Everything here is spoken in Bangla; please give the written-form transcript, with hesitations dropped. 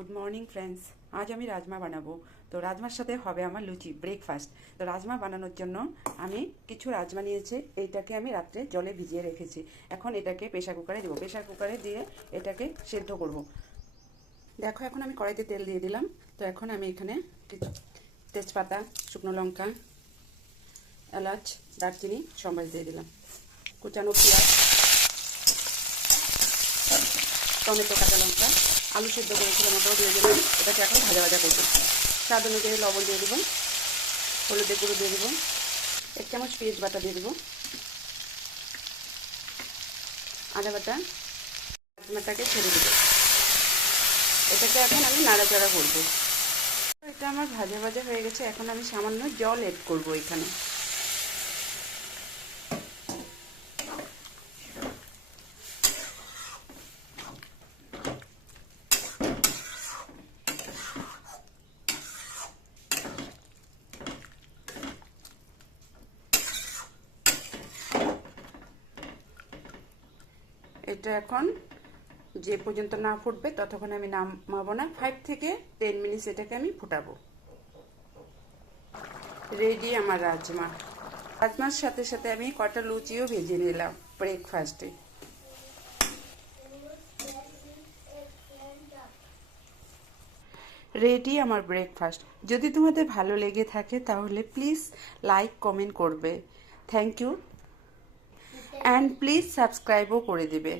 Good morning friends. আজ আমি রাজমা বানাবো। তো রাজমার সাথে হবে আমার লুচি, ব্রেকফাস্ট। তো রাজমা বানানোর জন্য আমি কিছু রাজমা নিয়েছি। এইটাকে আমি রাত্রে জলে ভিজিয়ে রেখেছি। এখন এটাকে প্রেশার কুকারে দেবো। প্রেশার কুকারে দিয়ে এটাকে সেদ্ধ করব। দেখো, এখন আমি কড়াইতে তেল দিয়ে দিলাম। তো এখন আমি এখানে কিছু তেজপাতা, শুকনো লঙ্কা, এলাচ, দারচিনি সম্বাস দিয়ে দিলাম। কুচানো পেঁয়াজ, টমেটো, কাঁচা লঙ্কা, আলু সেদ্ধ করেছিলাম ওটাও দিয়ে দিলাম। এটাকে এখন ভাজা ভাজা করবো। স্বাদ অনুযায়ী লবণ দিয়ে দেবো, হলুদের গুঁড়ো দিয়ে দেবো, 1 চামচ পেঁয়াজ বাটা দিয়ে দেবো, আদা বাটা, রাজমাটাকে ছেড়ে দেবো। এটাকে এখন আমি নাড়াচাড়া করবো। এটা আমার ভাজা ভাজা হয়ে গেছে। এখন আমি সামান্য জল এড করবো এখানে। এটা এখন যে পর্যন্ত না ফুটবে ততক্ষণ আমি নামাবো না। 5 থেকে 10 মিনিট এটাকে আমি ফুটাবো। রেডি আমার রাজমা। রাজমার সাথে সাথে আমি কটা লুচিও ভেজে নিলাম ব্রেকফাস্টে। রেডি আমার ব্রেকফাস্ট। যদি তোমাদের ভালো লেগে থাকে তাহলে প্লিজ লাইক কমেন্ট করবে। থ্যাংক ইউ, অ্যান্ড প্লিজ সাবস্ক্রাইবও করে দেবে।